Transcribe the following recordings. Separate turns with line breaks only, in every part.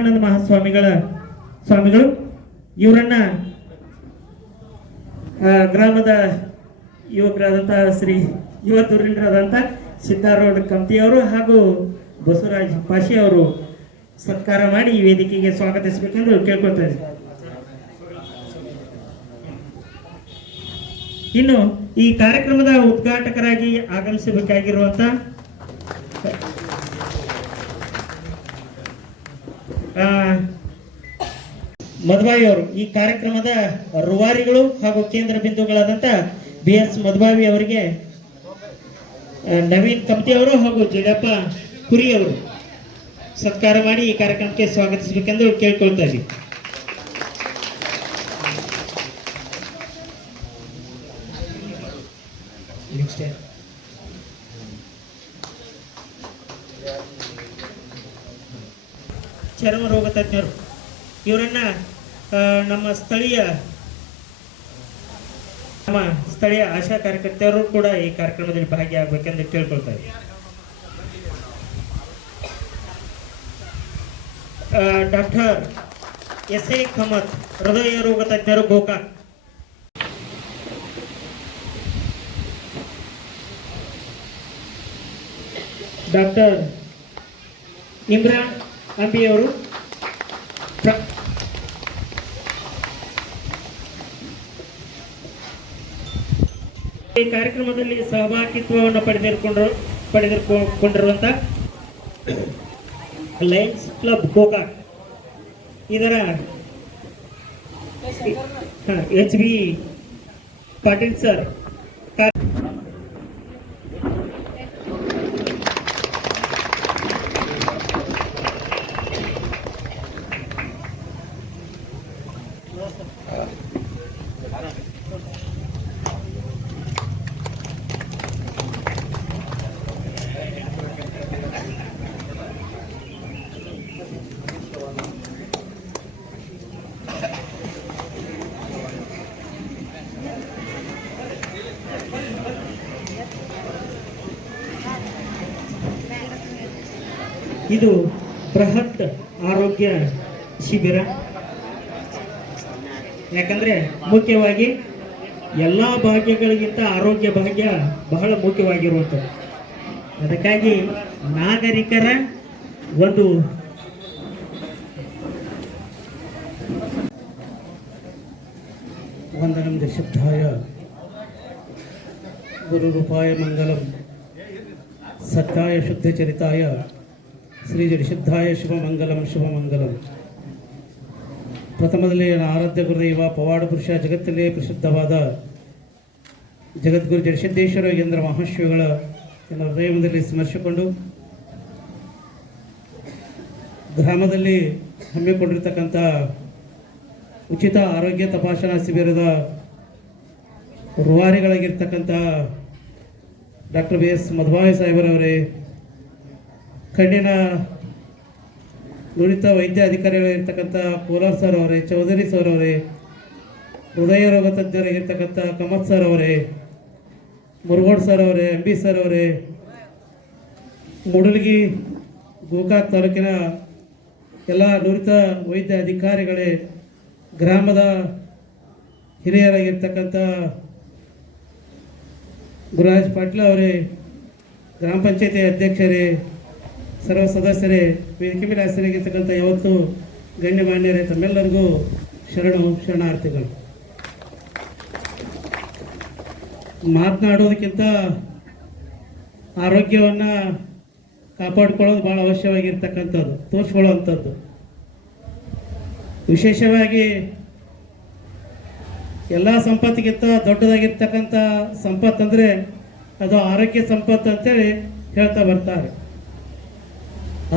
ಶಿವಾನಂದ ಮಹಾಸ್ವಾಮಿಗಳ ಸ್ವಾಮಿಗಳು, ಇವರನ್ನ ಗ್ರಾಮದ ಯುವಕರಾದಂತಹ ಶ್ರೀ ಯುವ ಧುರೀಣರಾದಂಥ ಸಿದ್ದಾರೂಢ ಕಂತಿಯವರು ಹಾಗೂ ಬಸವರಾಜ್ ಪಾಶಿ ಅವರು ಸತ್ಕಾರ ಮಾಡಿ ಈ ವೇದಿಕೆಗೆ ಸ್ವಾಗತಿಸಬೇಕೆಂದು ಕೇಳ್ಕೊಳ್ತಾ ಇನ್ನು ಈ ಕಾರ್ಯಕ್ರಮದ ಉದ್ಘಾಟಕರಾಗಿ ಆಗಮಿಸಬೇಕಾಗಿರುವಂತ ಮಧುಬಾಯಿ ಅವರು, ಈ ಕಾರ್ಯಕ್ರಮದ ರುವಾರಿಗಳು ಹಾಗೂ ಕೇಂದ್ರ ಬಿಂದುಗಳಾದಂತ ಬಿ ಎಸ್ ಮಧುಬಾವಿ ಅವರಿಗೆ ನವೀನ್ ಕಮತಿ ಅವರು ಹಾಗೂ ಜಡಪ್ಪ ಕುರಿ ಅವರು, ಸತ್ಕಾರ ಮಾಡಿ ಈ ಕಾರ್ಯಕ್ರಮಕ್ಕೆ ಸ್ವಾಗತಿಸಬೇಕೆಂದು ಕೇಳ್ಕೊಳ್ತಾ ಇದ್ದೀವಿ ಚರ್ಮ ರೋಗ ತಜ್ಞರು. ಇವರನ್ನ ನಮ್ಮ ಸ್ಥಳೀಯ ನಮ್ಮ ಸ್ಥಳೀಯ ಆಶಾ ಕಾರ್ಯಕರ್ತರು ಕೂಡ ಈ ಕಾರ್ಯಕ್ರಮದಲ್ಲಿ ಭಾಗಿಯಾಗಬೇಕೆಂದು ಕೇಳ್ಕೊಳ್ತಾರೆ ಡಾಕ್ಟರ್ ಎಸ್ ಎ ಕಮತ್, ಹೃದಯ ರೋಗ ತಜ್ಞರು ಗೋಕಾಕ್. ಡಾಕ್ಟರ್ ಇಮ್ರಾನ್ ಅಂಬಿಯವರು ಅವರು ಈ ಕಾರ್ಯಕ್ರಮದಲ್ಲಿ ಸಹಭಾಗಿತ್ವವನ್ನು ಪಡೆದಿರ್ಕೊಂಡು ಪಡೆದಿರ್ಕೊಂಡಿರುವಂತ ಲಯನ್ಸ್ ಕ್ಲಬ್ ಗೋಕಾಕ್. ಇದರ ಎಚ್ ಬಿ ಪಾಟೀಲ್ ಸರ್. ಇದು ಬೃಹತ್ ಆರೋಗ್ಯ ಶಿಬಿರ ಯಾಕಂದ್ರೆ ಮುಖ್ಯವಾಗಿ ಎಲ್ಲ ಭಾಗ್ಯಗಳಿಗಿಂತ ಆರೋಗ್ಯ ಭಾಗ್ಯ ಬಹಳ ಮುಖ್ಯವಾಗಿರುವಂಥದ್ದು. ಅದಕ್ಕಾಗಿ ನಾಗರಿಕರ ಒಂದು
ವಂದನಂ ಗುರು ಗುರುರೂಪಾಯ ಮಂಗಲಂ. ಸತ್ಯಾಯ ಶುದ್ಧಚರಿತಾಯ ಶ್ರೀ ಜಡಿಶುದ್ಧಾಯ ಶುಭಮಂಗಲಂ ಶುಭಮಂಗಲಂ ಪ್ರಥಮದಲ್ಲಿ ಆರಾಧ್ಯ ಗುರುದೈವ ಪವಾಡ ಪುರುಷ ಜಗತ್ತಲ್ಲೇ ಪ್ರಸಿದ್ಧವಾದ ಜಗದ್ಗುರು ಜಡಸಿದ್ದೇಶ್ವರ ಯೋಗೇಂದ್ರ ಮಹಾಶಿವಗಳ ನನ್ನ ಹೃದಯದಲ್ಲಿ ಸ್ಮರಿಸಿಕೊಂಡು ಗ್ರಾಮದಲ್ಲಿ ಹಮ್ಮಿಕೊಂಡಿರ್ತಕ್ಕಂಥ ಉಚಿತ ಆರೋಗ್ಯ ತಪಾಸಣಾ ಶಿಬಿರದ ರೂವಾರಿಗಳಾಗಿರ್ತಕ್ಕಂಥ ಡಾಕ್ಟರ್ ಬಿ ಎಸ್ ಮಧುಬಾಯಿ ಸಾಹೇಬರವರೇ, ಕಣ್ಣಿನ ನುರಿತ ವೈದ್ಯ ಅಧಿಕಾರಿಗಳಿರ್ತಕ್ಕಂಥ ಕೋಲಾರ್ ಸರ್ ಅವರೇ, ಚೌಧರಿ ಸರ್ ಅವರೇ, ಹೃದಯ ರೋಗ ತಜ್ಞರಾಗಿರ್ತಕ್ಕಂಥ ಕಮತ್ ಸರ್ ಅವರೇ, ಮುರುಗೋಡ್ ಸರ್ ಅವರೇ, ಎಂ ಬಿ ಸರ್ ಅವರೇ, ಮುಡಲ್ಗಿ ಗೋಕಾಕ್ ತಾಲೂಕಿನ ಎಲ್ಲ ನುರಿತ ವೈದ್ಯ ಅಧಿಕಾರಿಗಳೇ, ಗ್ರಾಮದ ಹಿರಿಯರಾಗಿರ್ತಕ್ಕಂಥ ಗುರುರಾಜ್ ಪಾಟೀಲ್ ಅವರೇ, ಗ್ರಾಮ ಪಂಚಾಯತಿ ಅಧ್ಯಕ್ಷರೇ ಸರ್ವ ಸದಸ್ಯರೇ, ವೇದಿಕೆ ಮೇಲೆ ಹೆಸರಾಗಿರ್ತಕ್ಕಂಥ ಯಾವತ್ತು ಗಣ್ಯಮಾನ್ಯರೇ ತಮ್ಮೆಲ್ಲರಿಗೂ ಶರಣು ಶರಣಾರ್ಥಿಗಳು. ಮಾತನಾಡೋದಕ್ಕಿಂತ ಆರೋಗ್ಯವನ್ನು ಕಾಪಾಡ್ಕೊಳ್ಳೋದು ಭಾಳ ಅವಶ್ಯವಾಗಿರ್ತಕ್ಕಂಥದ್ದು, ತೋರಿಸ್ಕೊಳ್ಳುವಂಥದ್ದು. ವಿಶೇಷವಾಗಿ ಎಲ್ಲ ಸಂಪತ್ತಿಗಿಂತ ದೊಡ್ಡದಾಗಿರ್ತಕ್ಕಂಥ ಸಂಪತ್ತು ಅಂದರೆ ಅದು ಆರೋಗ್ಯ ಸಂಪತ್ತು ಅಂತೇಳಿ ಹೇಳ್ತಾ ಬರ್ತಾರೆ.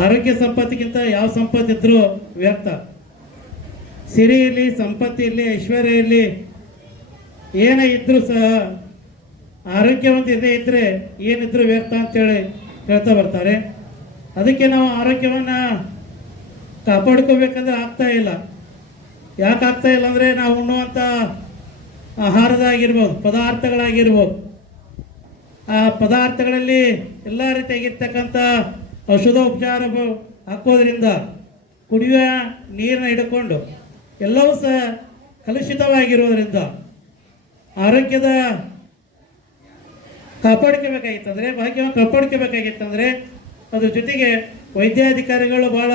ಆರೋಗ್ಯ ಸಂಪತ್ತಿಗಿಂತ ಯಾವ ಸಂಪತ್ತಿದ್ರೂ ವ್ಯರ್ಥ. ಸಿರಿ ಇರಲಿ, ಸಂಪತ್ತಿ ಇರಲಿ, ಐಶ್ವರ್ಯ ಇರಲಿ, ಏನೇ ಇದ್ರೂ ಸಹ ಆರೋಗ್ಯವಂತ ಇದೇ ಇದ್ದರೆ ಏನಿದ್ರೂ ವ್ಯರ್ಥ ಅಂತೇಳಿ ಹೇಳ್ತಾ ಬರ್ತಾರೆ. ಅದಕ್ಕೆ ನಾವು ಆರೋಗ್ಯವನ್ನು ಕಾಪಾಡ್ಕೋಬೇಕಂದ್ರೆ ಆಗ್ತಾ ಇಲ್ಲ. ಯಾಕೆ ಆಗ್ತಾ ಇಲ್ಲ ಅಂದರೆ ನಾವು ಉಣ್ಣುವಂಥ ಆಹಾರದಾಗಿರ್ಬೋದು, ಪದಾರ್ಥಗಳಾಗಿರ್ಬೋದು. ಆ ಪದಾರ್ಥಗಳಲ್ಲಿ ಎಲ್ಲ ರೀತಿಯಾಗಿರ್ತಕ್ಕಂಥ ಔಷಧೋಪಚಾರ ಉಪಚಾರ ಹಾಕೋದ್ರಿಂದ ಕುಡಿಯುವ ನೀರನ್ನ ಹಿಡ್ಕೊಂಡು ಎಲ್ಲವೂ ಸಹ ಕಲುಷಿತವಾಗಿರೋದ್ರಿಂದ ಆರೋಗ್ಯದ ಕಾಪಾಡ್ಕೋಬೇಕಾಗಿತ್ತಂದ್ರೆ ಭಾಗ್ಯವನ್ನು ಕಾಪಾಡ್ಕೋಬೇಕಾಗಿತ್ತಂದರೆ ಅದ್ರ ಜೊತೆಗೆ ವೈದ್ಯಾಧಿಕಾರಿಗಳು ಬಹಳ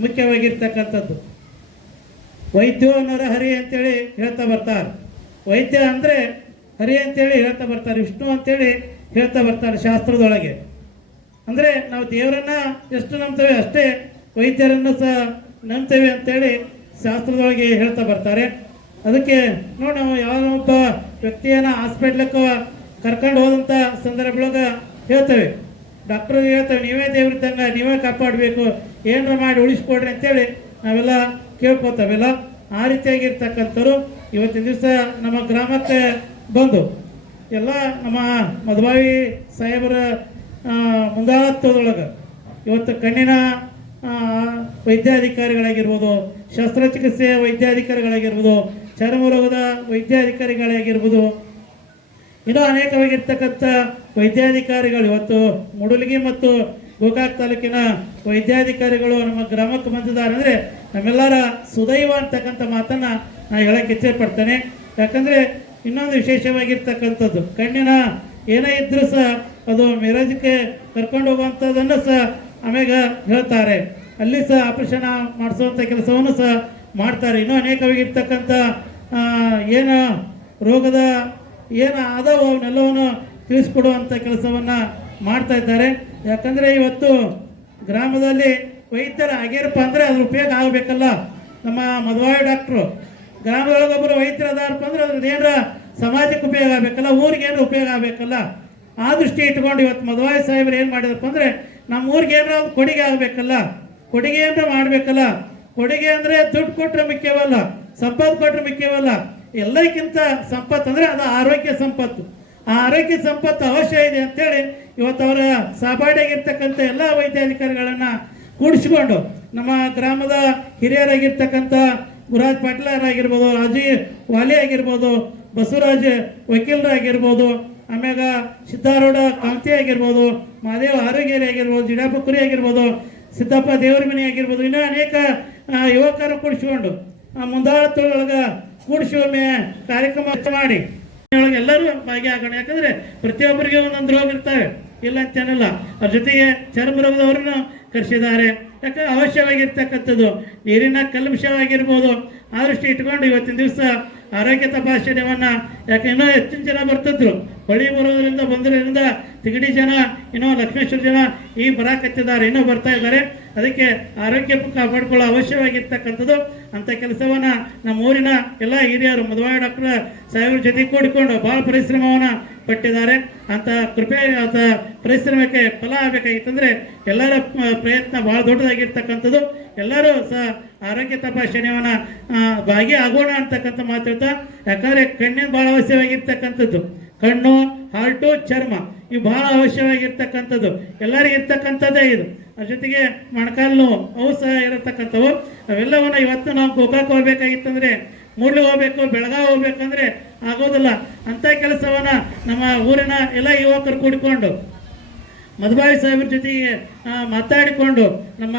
ಮುಖ್ಯವಾಗಿರ್ತಕ್ಕಂಥದ್ದು. ವೈದ್ಯ ಅನ್ನೋರ ಹರಿ ಅಂತೇಳಿ ಹೇಳ್ತಾ ಬರ್ತಾರೆ. ವೈದ್ಯ ಅಂದರೆ ಹರಿ ಅಂತೇಳಿ ಹೇಳ್ತಾ ಬರ್ತಾರೆ, ವಿಷ್ಣು ಅಂತೇಳಿ ಹೇಳ್ತಾ ಬರ್ತಾರೆ ಶಾಸ್ತ್ರದೊಳಗೆ. ಅಂದರೆ ನಾವು ದೇವರನ್ನ ಎಷ್ಟು ನಂಬ್ತೇವೆ ಅಷ್ಟೇ ವೈದ್ಯರನ್ನು ಸಹ ನಂಬ್ತೇವೆ ಅಂತೇಳಿ ಶಾಸ್ತ್ರದೊಳಗೆ ಹೇಳ್ತಾ ಬರ್ತಾರೆ. ಅದಕ್ಕೆ ನೋಡಿ, ನಾವು ಯಾವ ಒಬ್ಬ ವ್ಯಕ್ತಿಯನ್ನ ಹಾಸ್ಪಿಟ್ಲಕ್ಕೆ ಕರ್ಕೊಂಡು ಹೋದಂಥ ಸಂದರ್ಭದೊಳಗೆ ಹೇಳ್ತೇವೆ. ಡಾಕ್ಟರ್ ಹೇಳ್ತೇವೆ, ನೀವೇ ದೇವ್ರಿದ್ದಂಗ ನೀವೇ ಕಾಪಾಡಬೇಕು, ಏನರ ಮಾಡಿ ಉಳಿಸ್ಕೊಡ್ರಿ ಅಂತೇಳಿ ನಾವೆಲ್ಲ ಕೇಳ್ಕೊತೇವೆಲ್ಲ. ಆ ರೀತಿಯಾಗಿರ್ತಕ್ಕಂಥವ್ರು ಇವತ್ತಿನ ದಿವಸ ನಮ್ಮ ಗ್ರಾಮಕ್ಕೆ ಬಂದು, ಎಲ್ಲ ನಮ್ಮ ಮಧುಬಾವಿ ಸಾಹೇಬರ ಮುಂದಾಳತ್ವದೊಳಗೆ. ಇವತ್ತು ಕಣ್ಣಿನ ವೈದ್ಯಾಧಿಕಾರಿಗಳಾಗಿರ್ಬೋದು, ಶಸ್ತ್ರಚಿಕಿತ್ಸೆಯ ವೈದ್ಯಾಧಿಕಾರಿಗಳಾಗಿರ್ಬೋದು ಚರ್ಮ ರೋಗದ ವೈದ್ಯಾಧಿಕಾರಿಗಳಾಗಿರ್ಬೋದು, ಇನ್ನೂ ಅನೇಕವಾಗಿರ್ತಕ್ಕಂಥ ವೈದ್ಯಾಧಿಕಾರಿಗಳು ಇವತ್ತು ಮುಡುಲಿಗಿ ಮತ್ತು ಗೋಕಾಕ್ ತಾಲೂಕಿನ ವೈದ್ಯಾಧಿಕಾರಿಗಳು ನಮ್ಮ ಗ್ರಾಮಕ್ಕೆ ಬಂದಿದ್ದಾರೆ ಅಂದರೆ ನಮ್ಮೆಲ್ಲರ ಸುದೈವ ಅಂತಕ್ಕಂಥ ಮಾತನ್ನು ನಾನು ಹೇಳಕ್ಕೆ ಇಚ್ಛೆ ಪಡ್ತೇನೆ. ಯಾಕಂದರೆ ಇನ್ನೊಂದು ವಿಶೇಷವಾಗಿರ್ತಕ್ಕಂಥದ್ದು, ಕಣ್ಣಿನ ಏನೇ ಇದ್ದರೂ ಸಹ ಅದು ಮಿರಾಜ್ಗೆ ಕರ್ಕೊಂಡು ಹೋಗುವಂಥದ್ದನ್ನು ಸಹ ಆಮೇಲೆ ಹೇಳ್ತಾರೆ. ಅಲ್ಲಿ ಸಹ ಆಪರೇಷನ್ ಮಾಡಿಸುವಂಥ ಕೆಲಸವನ್ನು ಸಹ ಮಾಡ್ತಾರೆ. ಇನ್ನೂ ಅನೇಕವಾಗಿರ್ತಕ್ಕಂಥ ಏನು ರೋಗದ, ಏನು ಆದವು ಅವನ್ನೆಲ್ಲವನ್ನು ತಿಳಿಸ್ಕೊಡುವಂಥ ಕೆಲಸವನ್ನು ಮಾಡ್ತಾ ಇದ್ದಾರೆ. ಯಾಕಂದರೆ ಇವತ್ತು ಗ್ರಾಮದಲ್ಲಿ ವೈದ್ಯರು ಆಗ್ಯಾರಪ್ಪ ಅಂದರೆ ಅದ್ರ ಉಪಯೋಗ ಆಗಬೇಕಲ್ಲ. ನಮ್ಮ ಮದುವಾಯಿ ಡಾಕ್ಟ್ರು. ಗ್ರಾಮದೊಳಗೊಬ್ಬರು ವೈದ್ಯರು ಅದಾರಪ್ಪ ಅಂದ್ರೆ ಅದ್ರದ್ದು ಏನಾರ ಸಮಾಜಕ್ಕೆ ಉಪಯೋಗ ಆಗಬೇಕಲ್ಲ ಊರಿಗೆ ಉಪಯೋಗ ಆಗಬೇಕಲ್ಲ. ಆ ದೃಷ್ಟಿ ಇಟ್ಕೊಂಡು ಇವತ್ತು ಮದುವಾಯಿ ಸಾಹೇಬ್ರು ಏನು ಮಾಡಿದಪ್ಪ ಅಂದರೆ, ನಮ್ಮ ಊರಿಗೆ ಏನಾರ ಒಂದು ಕೊಡುಗೆ ಆಗಬೇಕಲ್ಲ? ಕೊಡುಗೆ ಅಂದ್ರೆ ಮಾಡಬೇಕಲ್ಲ? ಕೊಡುಗೆ ಅಂದರೆ ದುಡ್ಡು ಕೊಟ್ಟರೆ ಮುಖ್ಯವಲ್ಲ? ಸಂಪತ್ತು ಕೊಟ್ಟರೆ ಮುಖ್ಯವಲ್ಲ? ಎಲ್ಲಕ್ಕಿಂತ ಸಂಪತ್ತು ಅಂದರೆ ಅದು ಆರೋಗ್ಯ ಸಂಪತ್ತು. ಆ ಆರೋಗ್ಯ ಸಂಪತ್ತು ಅವಶ್ಯ ಇದೆ ಅಂತೇಳಿ ಇವತ್ತು ಅವರ ಸಹಪಾಠಿಯಾಗಿರ್ತಕ್ಕಂಥ ಎಲ್ಲ ವೈದ್ಯಾಧಿಕಾರಿಗಳನ್ನು ಕೂಡಿಸಿಕೊಂಡು ನಮ್ಮ ಗ್ರಾಮದ ಹಿರಿಯರಾಗಿರ್ತಕ್ಕಂಥ ಗುರುರಾಜ್ ಪಾಟೀಲರಾಗಿರ್ಬೋದು ರಾಜೀವ್ ವಾಲಿ ಆಗಿರ್ಬೋದು, ಬಸವರಾಜ್ ವಕೀಲರಾಗಿರ್ಬೋದು ಆಮ್ಯಾಗ ಸಿದ್ಧಾರೂಢ ಕಾಂತಿ ಆಗಿರ್ಬೋದು, ಮಹಾದೇವ ಆರೋಗ್ಯರಿ ಆಗಿರ್ಬೋದು ಜಿಡಾಪುರಿ ಆಗಿರ್ಬೋದು, ಸಿದ್ದಪ್ಪ ದೇವರ ಮನೆ ಆಗಿರ್ಬೋದು, ಇನ್ನೂ ಅನೇಕ ಯುವಕರು ಕೂಡಿಸಿಕೊಂಡು ಕೂಡಿಸಿ ಒಮ್ಮೆ ಕಾರ್ಯಕ್ರಮ ಮಾಡಿ. ಎಲ್ಲರೂ ಭಾಗಿಯಾಗೋಣ. ಯಾಕಂದ್ರೆ ಪ್ರತಿಯೊಬ್ಬರಿಗೆ ಒಂದೊಂದು ರೋಗ ಇರ್ತವೆ. ಇಲ್ಲ ಅಂತೇನಿಲ್ಲ ಅವ್ರ ಜೊತೆಗೆ ಚರ್ಮ ರೋಗದವರನ್ನು ಕರೆಸಿದ್ದಾರೆ. ಯಾಕೆ? ಅವಶ್ಯವಾಗಿರ್ತಕ್ಕಂಥದ್ದು. ನೀರಿನ ಕಲ್ಮಶವಾಗಿರ್ಬೋದು. ಆ ದೃಷ್ಟಿ ಇಟ್ಕೊಂಡು ಇವತ್ತಿನ ದಿವಸ ಆರೋಗ್ಯ ತಪಾಸಣೆಯನ್ನ ಯಾಕೆ ಇನ್ನೂ ಹೆಚ್ಚಿನ ಜನ ಬರ್ತಿದ್ರು? ಹೊಳಿ ಬರೋದ್ರಿಂದ ಬಂದಿರೋದ್ರಿಂದ ತಿಗಡಿ ಜನ, ಇನ್ನೂ ಲಕ್ಷ್ಮೇಶ್ವರ ಜನ ಈ ಬರಾಕತ್ತಿದ್ದಾರೆ ಇನ್ನೂ ಬರ್ತಾ ಇದ್ದಾರೆ. ಅದಕ್ಕೆ ಆರೋಗ್ಯ ಕಾಪಾಡಿಕೊಳ್ಳೋ ಅವಶ್ಯವಾಗಿರ್ತಕ್ಕಂಥದ್ದು ಅಂತ ಕೆಲಸವನ್ನ ನಮ್ಮ ಊರಿನ ಎಲ್ಲ ಹಿರಿಯರು ಮದುವೆ ಡಾಕ್ಟರ್ ಸಾಹೇಬ್ರ ಜೊತೆ ಕೂಡಿಕೊಂಡು ಬಹಳ ಪರಿಶ್ರಮವನ್ನು ಪಟ್ಟಿದ್ದಾರೆ. ಅಂತ ಕೃಪೆ ಅಂತ ಪರಿಶ್ರಮಕ್ಕೆ ಫಲ ಆಗಬೇಕಾಗಿತ್ತಂದ್ರೆ ಎಲ್ಲರ ಪ್ರಯತ್ನ ಬಹಳ ದೊಡ್ಡದಾಗಿರ್ತಕ್ಕಂಥದ್ದು. ಎಲ್ಲರೂ ಸಹ ಆರೋಗ್ಯ ತಪಾಸಣೆಯನ್ನು ಭಾಗಿಯಾಗೋಣ ಅಂತಕ್ಕಂಥ ಮಾತಾಡ್ತಾ ಯಾಕಂದ್ರೆ ಕಣ್ಣಿನ ಬಹಳ ಅವಶ್ಯವಾಗಿರ್ತಕ್ಕಂಥದ್ದು. ಕಣ್ಣು, ಹಾರ್ಟು, ಚರ್ಮ, ಇವು ಬಹಳ ಅವಶ್ಯವಾಗಿರ್ತಕ್ಕಂಥದ್ದು. ಎಲ್ಲರಿಗಿರ್ತಕ್ಕಂಥದ್ದೇ ಇದು. ಜೊತೆಗೆ ಮೊಣಕಾಲು ಅವು ಸಹ ಇರತಕ್ಕಂಥವು. ಅವೆಲ್ಲವನ್ನ ಇವತ್ತು ನಾವು ಗೋಕಾಕ್ ಹೋಗ್ಬೇಕಾಗಿತ್ತಂದ್ರೆ ಮೂರ್ಲಿ ಹೋಗ್ಬೇಕು, ಬೆಳಗಾವಿ ಹೋಗ್ಬೇಕಂದ್ರೆ ಆಗೋದಿಲ್ಲ. ಅಂತ ಕೆಲಸವನ್ನ ನಮ್ಮ ಊರಿನ ಎಲ್ಲ ಯುವಕರು ಕೂಡಿಕೊಂಡು, ಮಧುಬಾಯಿ ಸಾಹೇಬ್ರ ಜೊತೆಗೆ ಮಾತಾಡಿಕೊಂಡು ನಮ್ಮ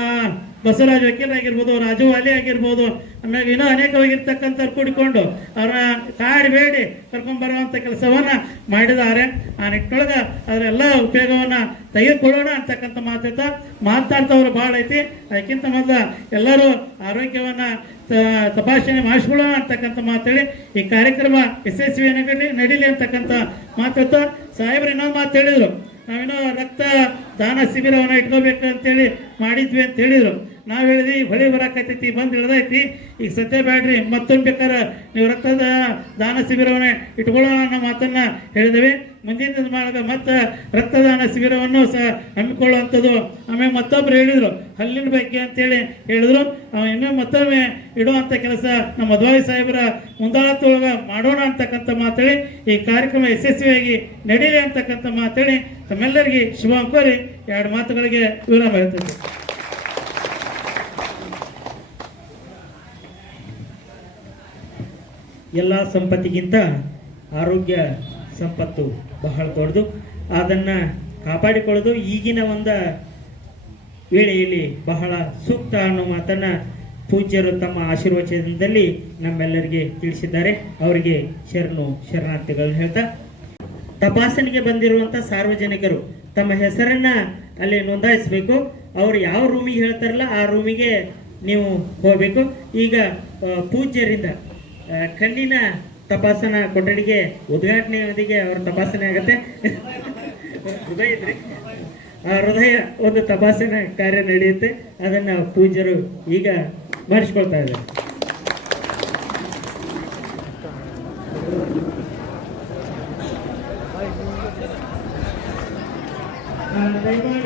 ಬಸವರಾಜ್ ವಕೀಲರಾಗಿರ್ಬೋದು ರಾಜು ಅಲಿ ಆಗಿರ್ಬೋದು, ಆಮೇಲೆ ಇನ್ನೂ ಅನೇಕವಾಗಿರ್ತಕ್ಕಂಥವ್ರು ಕೂಡಿಕೊಂಡು ಅವರ ಕಾಡಿ ಬೇಡಿ ಕರ್ಕೊಂಡ್ ಬರುವಂಥ ಕೆಲಸವನ್ನ ಮಾಡಿದ್ದಾರೆ. ಆ ನಿಟ್ಟಿನೊಳಗೆ ಅದರೆಲ್ಲ ಉಪಯೋಗವನ್ನ ತೆಗೆದುಕೊಳ್ಳೋಣ ಅಂತಕ್ಕಂಥ ಮಾತಾಡ್ತಾ ಮಾತಾಡ್ತವ್ರು ಭಾಳ ಐತಿ. ಅದಕ್ಕಿಂತ ಮೊದಲು ಎಲ್ಲರೂ ಆರೋಗ್ಯವನ್ನ ತಪಾಸಣೆ ಮಾಡಿಸ್ಕೊಳ್ಳೋಣ ಅಂತಕ್ಕಂಥ ಮಾತಾಡಿ ಈ ಕಾರ್ಯಕ್ರಮ ಯಶಸ್ವಿ ನಡೀಲಿ ಅಂತಕ್ಕಂಥ ಮಾತಾಡ್ತಾ ಸಾಹೇಬ್ರು ಇನ್ನೊಂದು ಮಾತು ಹೇಳಿದ್ರು. ನಾವೇನೋ ರಕ್ತ ದಾನ ಶಿಬಿರವನ್ನು ಇಟ್ಕೋಬೇಕು ಅಂತೇಳಿ ಮಾಡಿದ್ವಿ ಅಂತ ಹೇಳಿದ್ರು. ನಾವು ಹೇಳಿದ್ವಿ, ಹೊಳೆ ಬರಾಕತ್ತೈತಿ, ಬಂದು ಇಳ್ದೈತಿ. ಈಗ ಸದ್ಯ ಬೇಡ್ರಿ ಮತ್ತೊಂದು ಬೇಕಾದ್ರೆ ನೀವು ರಕ್ತದ ದಾನ ಶಿಬಿರವನ್ನೇ ಇಟ್ಕೊಳ್ಳೋಣ ಅನ್ನೋ ಮಾತನ್ನು ಹೇಳಿದ್ವಿ. ಮುಂದಿನ ದಿನಮಾನದ ಮತ್ತೆ ರಕ್ತದಾನ ಶಿಬಿರವನ್ನು ಸಹ ಹಮ್ಮಿಕೊಳ್ಳುವಂಥದ್ದು. ಆಮೇಲೆ ಮತ್ತೊಬ್ಬರು ಹೇಳಿದರು, ಹಲ್ಲಿನ ಬಗ್ಗೆ ಅಂತೇಳಿ ಹೇಳಿದ್ರು. ಇನ್ನೂ ಮತ್ತೊಮ್ಮೆ ಇಡುವಂಥ ಕೆಲಸ ನಮ್ಮ ಮಧ್ವಾಯಿ ಸಾಹೇಬರ ಮುಂದಾಳತ್ತೊಳಗೆ ಮಾಡೋಣ ಅಂತಕ್ಕಂಥ ಮಾತೇಳಿ, ಈ ಕಾರ್ಯಕ್ರಮ ಯಶಸ್ವಿಯಾಗಿ ನಡೀಲಿ ಅಂತಕ್ಕಂಥ ಮಾತೇಳಿ ತಮ್ಮೆಲ್ಲರಿಗೆ ಶುಭ ಕೋರಿ ಎರಡು ಮಾತುಗಳಿಗೆ ವಿರಾಮ ಹೇಳ್ತೇನೆ.
ಎಲ್ಲ ಸಂಪತ್ತಿಗಿಂತ ಆರೋಗ್ಯ ಸಂಪತ್ತು ಬಹಳ ದೊಡ್ಡದು. ಅದನ್ನು ಕಾಪಾಡಿಕೊಳ್ಳೋದು ಈಗಿನ ಒಂದು ವೇಳೆಯಲ್ಲಿ ಬಹಳ ಸೂಕ್ತ ಅನ್ನೋ ಮಾತನ್ನು ಪೂಜ್ಯರು ತಮ್ಮ ಆಶೀರ್ವಚನದಲ್ಲಿ ನಮ್ಮೆಲ್ಲರಿಗೆ ತಿಳಿಸಿದ್ದಾರೆ. ಅವರಿಗೆ ಶರಣು ಶರಣಾರ್ಥಿಗಳು ಹೇಳ್ತಾ, ತಪಾಸಣೆಗೆ ಬಂದಿರುವಂತ ಸಾರ್ವಜನಿಕರು ತಮ್ಮ ಹೆಸರನ್ನ ಅಲ್ಲಿ ನೋಂದಾಯಿಸಬೇಕು. ಅವರು ಯಾವ ರೂಮಿಗೆ ಹೇಳ್ತಾರಲ್ಲ ಆ ರೂಮಿಗೆ ನೀವು ಹೋಗಬೇಕು. ಈಗ ಪೂಜ್ಯರಿಂದ ಕಣ್ಣಿನ ತಪಾಸಣಾ ಕೊಠಡಿಗೆ ಉದ್ಘಾಟನೆಯೊಂದಿಗೆ ಅವರ ತಪಾಸಣೆ ಆಗುತ್ತೆ. ಹೃದಯ ಇದ್ರಿ. ಆ ಹೃದಯ ಒಂದು ತಪಾಸಣೆ ಕಾರ್ಯ ನಡೆಯುತ್ತೆ. ಅದನ್ನ ಪೂಜ್ಯರು ಈಗ ಮಾಡಿಸ್ಕೊಳ್ತಾ ಇದ್ದಾರೆ. ದಯಮಾಡಿ